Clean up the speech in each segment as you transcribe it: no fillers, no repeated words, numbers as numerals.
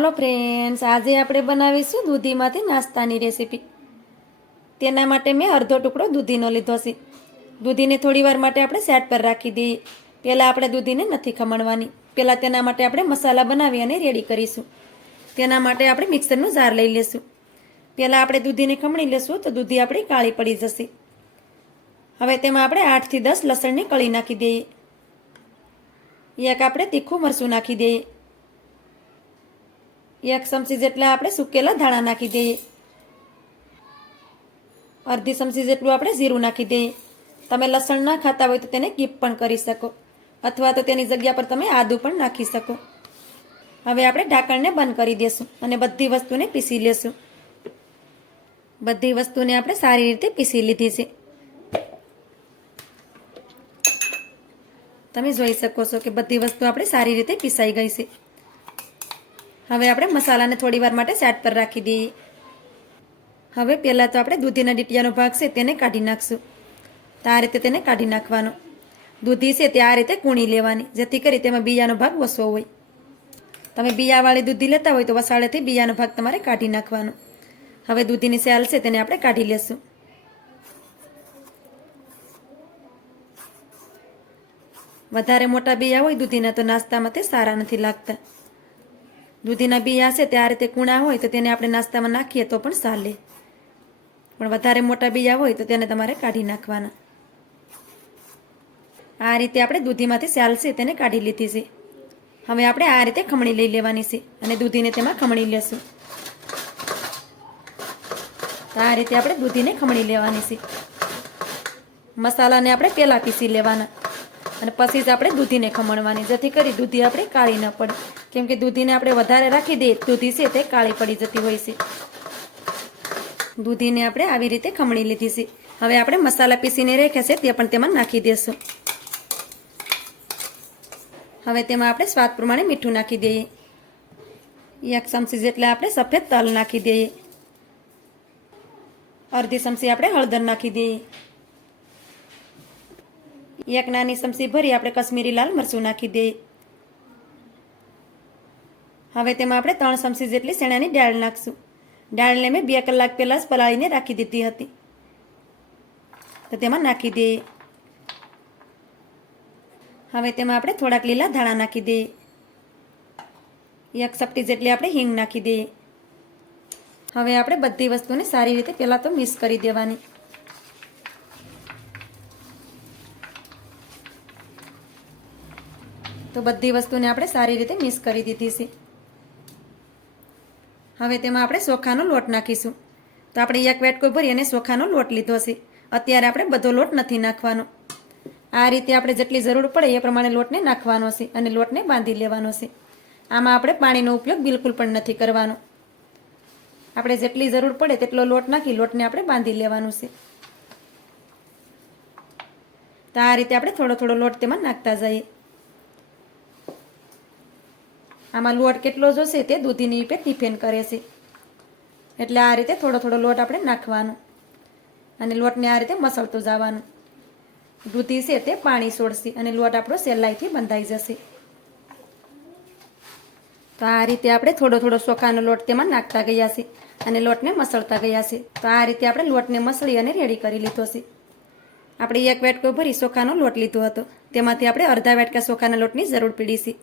હાલો friends, આજે આપણે બનાવીશું દૂધીમાંથી નાસ્તાની રેસીપી. તેના માટે મેં અડધો ટુકડો દૂધીનો લીધો છે. દૂધીને થોડી વાર માટે આપણે સાઈડ પર રાખી દઈએ. પહેલાં આપણે દૂધીને નથી ખમણવાની. પહેલાં તેના માટે આપણે મસાલા બનાવી અને રેડી કરીશું. તેના માટે આપણે મિક્સરનું જાર લઈ લઈશું. પહેલાં આપણે દૂધીને ખમણી લેશું તો દૂધી આપણી કાળી પડી જશે. હવે તેમાં આપણે 8 થી 10 લસણની કળી નાખી દઈએ. એક આપણે તીખું મરચું નાખી દઈએ. 1 ચમચી જેટલા આપણે સૂકેલા ધાણા નાખી દઈએ. અડધી ચમચી જેટલું આપણે જીરું નાખી દઈએ. તમે લસણ ના ખાતા હોય તો તેને સ્કીપ પણ કરી શકો, અથવા તો તેની જગ્યા પર તમે આદુ પણ નાખી શકો. હવે આપણે ઢાંકણને બંધ કરી દઈશું અને બધી વસ્તુને પીસી લેશું. બધી વસ્તુને આપણે સારી રીતે પીસી લીધી છે. તમે જોઈ શકો છો કે બધી વસ્તુ આપણે સારી રીતે પીસાઈ ગઈ છે. હવે આપણે મસાલાને થોડી વાર માટે સાઈડ પર રાખી દઈએ. હવે પહેલાં તો આપણે દૂધીના ડીટીયાનો ભાગ છે તેને કાઢી નાખશું. તો આ રીતે તેને કાઢી નાખવાનો. દૂધી છે તે આ રીતે કૂણી લેવાની, જેથી કરી તેમાં બિયાનો ભાગ ઓછો હોય. તમે બિયાવાળી દૂધી લેતા હોય તો વસાળેથી બિયાનો ભાગ તમારે કાઢી નાખવાનો. હવે દૂધીની સેલ છે તેને આપણે કાઢી લેશું. વધારે મોટા બિયા હોય દૂધીના તો નાસ્તામાં તે સારા નથી લાગતા. દૂધીના બિયા છે તે આ રીતે કૂણા હોય તો તેને આપણે નાસ્તામાં નાખીએ તો પણ ચાલે, પણ વધારે મોટા બિયા હોય તો તેને તમારે કાઢી નાખવાના. આ રીતે આપણે દૂધીમાંથી સેલ છે તેને કાઢી લીધી છે. હવે આપણે આ રીતે ખમણી લઈ લેવાની છે અને દૂધીને તેમાં ખમણી લેશું. તો આ રીતે આપણે દૂધીને ખમણી લેવાની છે. મસાલાને આપણે પહેલાં પીસી લેવાના અને પછી જ આપણે દૂધીને ખમણવાની, જેથી કરી દૂધી આપણે કાળી ન પડે. કેમ કે દૂધીને આપણે વધારે રાખી દઈએ દૂધી છે તે કાળી પડી જતી હોય છે. દૂધીને આપણે આવી રીતે ખમણી લીધી છે. હવે આપણે મસાલા પીસીને રાખ્યા છે તે પણ તેમાં નાખી દઈશું. હવે તેમાં આપણે સ્વાદ પ્રમાણે મીઠું નાખી દઈએ. 1 ચમચી જેટલા આપણે સફેદ તલ નાખી દઈએ. અડધી ચમચી આપણે હળદર નાખી દઈએ. 1 નાની ચમચી ભરી આપણે કશ્મીરી લાલ મરચું નાખી દઈએ. હવે તેમાં આપણે 3 ચમચી જેટલી ચણાની દાળ નાખશું. દાળને મેં 2 કલાક પહેલાં જ પલાળીને રાખી દીધી હતી, તો તેમાં નાખી દઈએ. હવે તેમાં આપણે થોડાક લીલા ધાણા નાખી દઈએ. 1 ચપટી જેટલી આપણે હિંગ નાખી દઈએ. હવે આપણે બધી વસ્તુને સારી રીતે પહેલાં તો મિક્સ કરી દેવાની. તો બધી વસ્તુને આપણે સારી રીતે મિક્સ કરી દીધી છે. હવે તેમાં આપણે ચોખાનો લોટ નાખીશું. તો આપણે 1 વાટકો ભરી અને ચોખાનો લોટ લીધો છે. અત્યારે આપણે બધો લોટ નથી નાખવાનો. આ રીતે આપણે જેટલી જરૂર પડે એ પ્રમાણે લોટને નાખવાનો છે અને લોટને બાંધી લેવાનો છે. આમાં આપણે પાણીનો ઉપયોગ બિલકુલ પણ નથી કરવાનો. આપણે જેટલી જરૂર પડે તેટલો લોટ નાખી લોટને આપણે બાંધી લેવાનું છે. તો આ રીતે આપણે થોડો થોડો લોટ તેમાં નાખતા જઈએ. આમાં લોટ કેટલો જોશે તે દૂધીની ઉપર ડિપેન્ડ કરે છે. એટલે આ રીતે થોડો થોડો લોટ આપણે નાખવાનો અને લોટને આ રીતે મસળતું જવાનું. દૂધી છે તે પાણી છોડશે અને લોટ આપણો સહેલાઈથી બંધાઈ જશે. તો આ રીતે આપણે થોડો થોડો ચોખાનો લોટ તેમાં નાખતા ગયા છે અને લોટને મસળતા ગયા છે. તો આ રીતે આપણે લોટને મસળી અને રેડી કરી લીધો છે. આપણે 1 વાટકો ભરી ચોખાનો લોટ લીધો હતો, તેમાંથી આપણે અડધા વાટકા ચોખાના લોટની જરૂર પડી છે.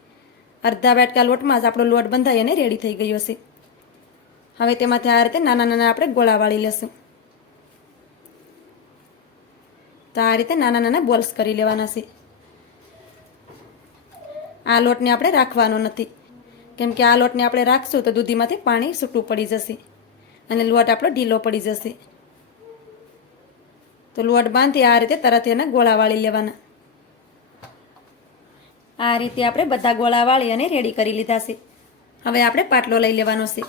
અડધા વાટકા લોટમાં જ આપણો લોટ બંધાઈ અને રેડી થઈ ગયો છે. હવે તેમાંથી આ રીતે નાના નાના આપણે ગોળા વાળી લેશું. તો આ રીતે નાના નાના બોલ્સ કરી લેવાના છે. આ લોટને આપણે રાખવાનો નથી, કેમ કે આ લોટને આપણે રાખશું તો દૂધીમાંથી પાણી છૂટું પડી જશે અને લોટ આપણો ઢીલો પડી જશે. તો લોટ બાંધી આ રીતે તરત એના ગોળા વાળી લેવાના. આ રીતે આપણે બધા ગોળા વાળી અને રેડી કરી લીધા છે. હવે આપણે પાટલો લઈ લેવાનો છે.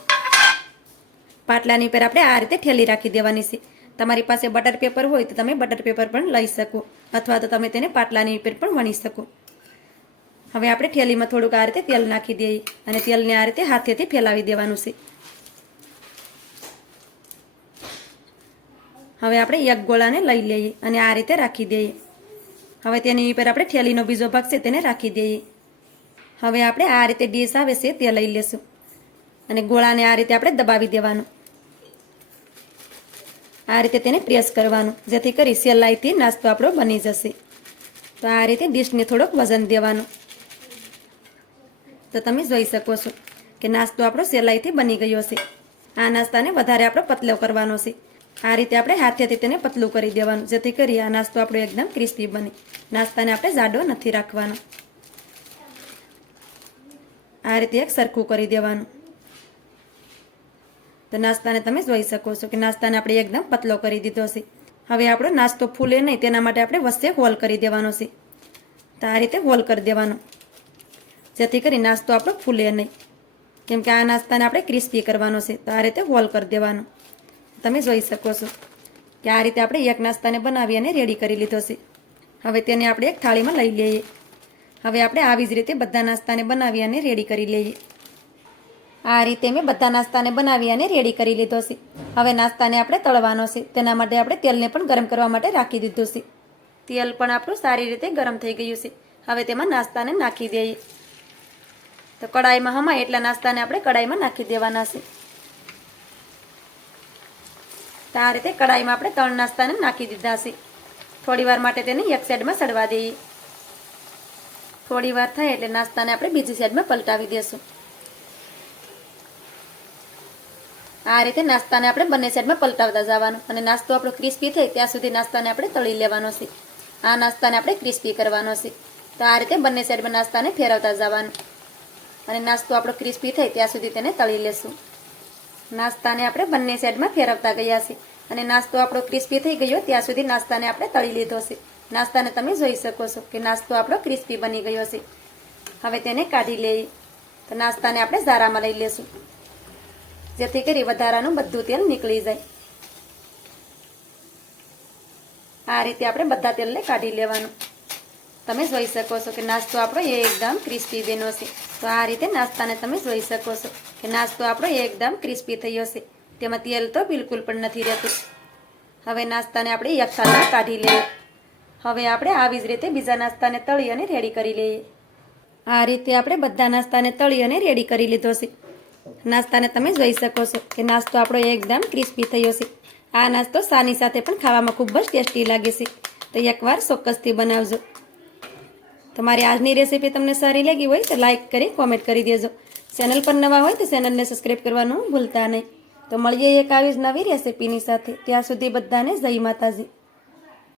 પાટલાની પર આપણે આ રીતે ઠેલી રાખી દેવાની છે. તમારી પાસે બટર પેપર હોય તો તમે બટર પેપર પણ લઈ શકો, અથવા તો તમે તેને પાટલાની ઉપર પણ વણી શકો. હવે આપણે ઠેલીમાં થોડુંક આ રીતે તેલ નાખી દઈએ અને તેલને આ રીતે હાથેથી ફેલાવી દેવાનું છે. હવે આપણે 1 ગોળાને લઈ લઈએ અને આ રીતે રાખી દઈએ. હવે તેની ઉપર આપણે ઠેલીનો બીજો ભાગ છે તેને રાખી દઈએ. હવે આપણે આ રીતે ડીશ આવે છે તે લઈ લેશું અને ગોળાને આ રીતે આપણે દબાવી દેવાનું. આ રીતે તેને પ્રેસ કરવાનું, જેથી કરી સહેલાઈથી નાસ્તો આપણો બની જશે. તો આ રીતે ડીશને થોડોક વજન દેવાનું. તો તમે જોઈ શકો છો કે નાસ્તો આપણો સહેલાઈથી બની ગયો છે. આ નાસ્તાને વધારે આપણો પતલો કરવાનો છે. આ રીતે આપણે હાથેથી તેને પતલું કરી દેવાનું, જેથી કરી આ નાસ્તો આપણો એકદમ ક્રિસ્પી બને. નાસ્તાને આપણે જાડો નથી રાખવાનો. આ રીતે એક સરખું કરી દેવાનું. તો નાસ્તાને તમે જોઈ શકો છો કે નાસ્તાને આપણે એકદમ પતલો કરી દીધો છે. હવે આપણો નાસ્તો ફૂલે નહીં તેના માટે આપણે વચ્ચે હોલ કરી દેવાનો છે. તો આ રીતે હોલ કરી દેવાનો, જેથી કરી નાસ્તો આપણો ફૂલે નહીં, કેમ કે આ નાસ્તાને આપણે ક્રિસ્પી કરવાનો છે. તો આ રીતે હોલ કરી દેવાનો. તમે જોઈ શકો છો કે આ રીતે આપણે એક નાસ્તાને બનાવી અને રેડી કરી લીધો છે. હવે તેને આપણે એક થાળીમાં લઈ લઈએ. હવે આપણે આવી જ રીતે બધા નાસ્તાને બનાવી અને રેડી કરી લઈએ. આ રીતે મેં બધા નાસ્તાને બનાવી અને રેડી કરી લીધો છે. હવે નાસ્તાને આપણે તળવાનો છે. તેના માટે આપણે તેલને પણ ગરમ કરવા માટે રાખી દીધું છે. તેલ પણ આપણું સારી રીતે ગરમ થઈ ગયું છે. હવે તેમાં નાસ્તાને નાખી દઈએ. તો કડાઈમાં હમાય એટલા નાસ્તાને આપણે કડાઈમાં નાખી દેવાના છે. તો આ રીતે કડાઈમાં આપણે 3 નાસ્તાને નાખી દીધા છે. થોડી વાર માટે તેને એક સાઈડમાં સડવા દઈએ. થોડી વાર થાય એટલે નાસ્તાને આપણે બીજી સાઈડમાં પલટાવી દઈશું. આ રીતે નાસ્તાને આપણે બંને સાઈડમાં પલટાવતા જવાનું અને નાસ્તો આપણો ક્રિસ્પી થાય ત્યાં સુધી નાસ્તાને આપણે તળી લેવાનો છે. આ નાસ્તાને આપણે ક્રિસ્પી કરવાનો છે. તો આ રીતે બંને સાઈડમાં નાસ્તાને ફેરવતા જવાનું અને નાસ્તો આપણો ક્રિસ્પી થાય ત્યાં સુધી તેને તળી લેશું. નાસ્તાને આપણે બંને સાઈડમાં ફેરવતા ગયા છે અને નાસ્તો આપણો ક્રિસ્પી થઈ ગયો ત્યાં સુધી નાસ્તાને આપણે તળી લીધો છે. નાસ્તાને તમે જોઈ શકો છો કે નાસ્તો આપણો ક્રિસ્પી બની ગયો છે. હવે તેને કાઢી લઈએ. તો નાસ્તાને આપણે ઝારામાં લઈ લેશું, જેથી કરી વધારાનું બધું તેલ નીકળી જાય. આ રીતે આપણે બધા તેલને કાઢી લેવાનું. તમે જોઈ શકો છો કે નાસ્તો આપણો એકદમ ક્રિસ્પી બન્યો છે. તો આ રીતે નાસ્તાને તમે જોઈ શકો છો કે નાસ્તો આપણો એકદમ ક્રિસ્પી થયો છે. તેમાં તેલ તો બિલકુલ પણ નથી રહેતું. હવે નાસ્તાને આપણે એક થાળીમાં કાઢી લઈએ. હવે આપણે આવી જ રીતે બીજા નાસ્તાને તળી અને રેડી કરી લઈએ. આ રીતે આપણે બધા નાસ્તાને તળી અને રેડી કરી લીધો છે. નાસ્તાને તમે જોઈ શકો છો કે નાસ્તો આપણો એકદમ ક્રિસ્પી થયો છે. આ નાસ્તો સાની સાથે પણ ખાવામાં ખૂબ જ ટેસ્ટી લાગે છે. તો એકવાર ચોક્કસથી બનાવજો. તમારી આજની રેસીપી તમને સારી લાગી હોય તો લાઈક કરી કોમેન્ટ કરી દેજો. ચેનલ પર નવા હોય તો ચેનલને સબસ્ક્રાઈબ કરવાનું ભૂલતા નહીં. તો મળીએ એક આવી જ નવી રેસીપીની સાથે. ત્યાં સુધી બધાને જય માતાજી.